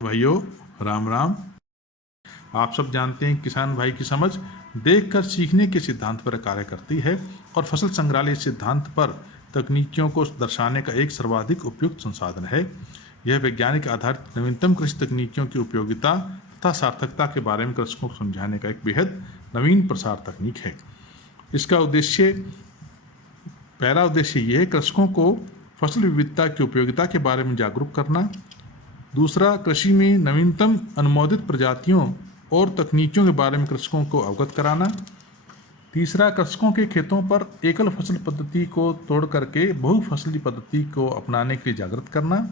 भाइयों, राम राम। आप सब जानते हैं किसान भाई की समझ देखकर सीखने के सिद्धांत पर कार्य करती है और फसल संग्रहालय इस सिद्धांत पर तकनीकियों को दर्शाने का एक सर्वाधिक उपयुक्त संसाधन है। यह वैज्ञानिक आधारित नवीनतम कृषि तकनीकियों की उपयोगिता तथा सार्थकता के बारे में कृषकों को समझाने का एक बेहद नवीन प्रसार तकनीक है। इसका पहला उद्देश्य यह है कृषकों को फसल विविधता की उपयोगिता के बारे में जागरूक करना। दूसरा, कृषि में नवीनतम अनुमोदित प्रजातियों और तकनीकियों के बारे में कृषकों को अवगत कराना। तीसरा, कृषकों के खेतों पर एकल फसल पद्धति को तोड़ करके बहुफसली पद्धति को अपनाने के लिए जागृत करना।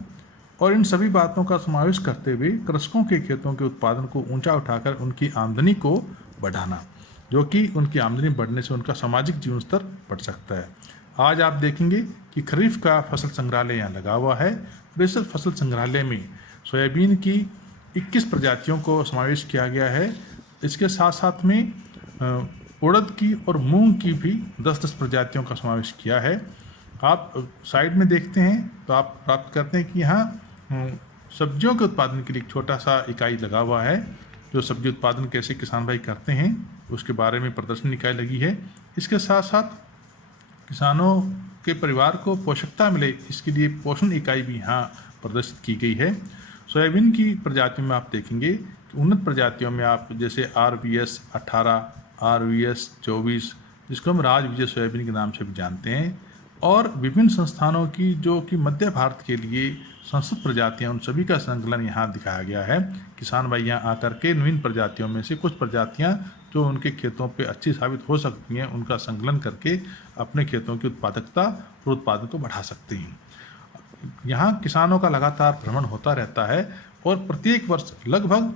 और इन सभी बातों का समावेश करते हुए कृषकों के खेतों के उत्पादन को ऊंचा उठाकर उनकी आमदनी को बढ़ाना, जो कि उनकी आमदनी बढ़ने से उनका सामाजिक जीवन स्तर बढ़ सकता है। आज आप देखेंगे कि खरीफ का फसल संग्रहालय यहाँ लगा हुआ है। इस फसल संग्रहालय में सोयाबीन की 21 प्रजातियों को समावेश किया गया है। इसके साथ साथ में उड़द की और मूंग की भी 10-10 प्रजातियों का समावेश किया है। आप साइड में देखते हैं तो आप प्राप्त करते हैं कि यहाँ सब्जियों के उत्पादन के लिए एक छोटा सा इकाई लगा हुआ है, जो सब्जी उत्पादन कैसे किसान भाई करते हैं उसके बारे में प्रदर्शनी इकाई लगी है। इसके साथ साथ किसानों के परिवार को पोषकता मिले, इसके लिए पोषण इकाई भी यहाँ प्रदर्शित की गई है। सोयाबीन की प्रजातियों में आप देखेंगे कि उन्नत प्रजातियों में आप जैसे RVS 18, RVS 24, जिसको हम राज विजय सोयाबीन के नाम से भी जानते हैं, और विभिन्न संस्थानों की जो कि मध्य भारत के लिए संस्कृत प्रजातियां, उन सभी का संकलन यहाँ दिखाया गया है। किसान भाई यहाँ आकर के नवीन प्रजातियों में से कुछ प्रजातियां जो उनके खेतों पे अच्छी साबित हो सकती हैं, उनका संकलन करके अपने खेतों की उत्पादकता और उत्पादन को बढ़ा सकते हैं। यहाँ किसानों का लगातार भ्रमण होता रहता है और प्रत्येक वर्ष लगभग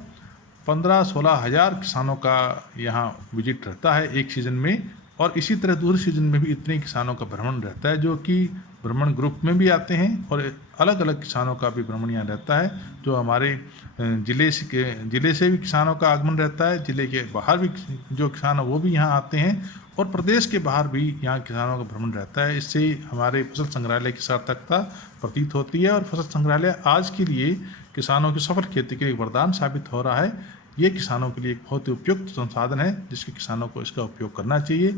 15-16 हज़ार किसानों का यहाँ विजिट रहता है एक सीज़न में। और इसी तरह दूसरे सीज़न में भी इतने किसानों का भ्रमण रहता है, जो कि भ्रमण ग्रुप में भी आते हैं, और अलग अलग किसानों का भी भ्रमण यहाँ रहता है। जो हमारे ज़िले से भी किसानों का आगमन रहता है, ज़िले के बाहर भी जो किसान हैं वो भी यहाँ आते हैं, और प्रदेश के बाहर भी यहाँ किसानों का भ्रमण रहता है। इससे हमारे फसल संग्रहालय की सार्थकता प्रतीत होती है और फसल संग्रहालय आज के लिए किसानों की सफल खेती के लिए वरदान साबित हो रहा है। ये किसानों के लिए एक बहुत ही उपयुक्त संसाधन है, जिसके किसानों को इसका उपयोग करना चाहिए।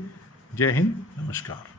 जय हिंद, नमस्कार।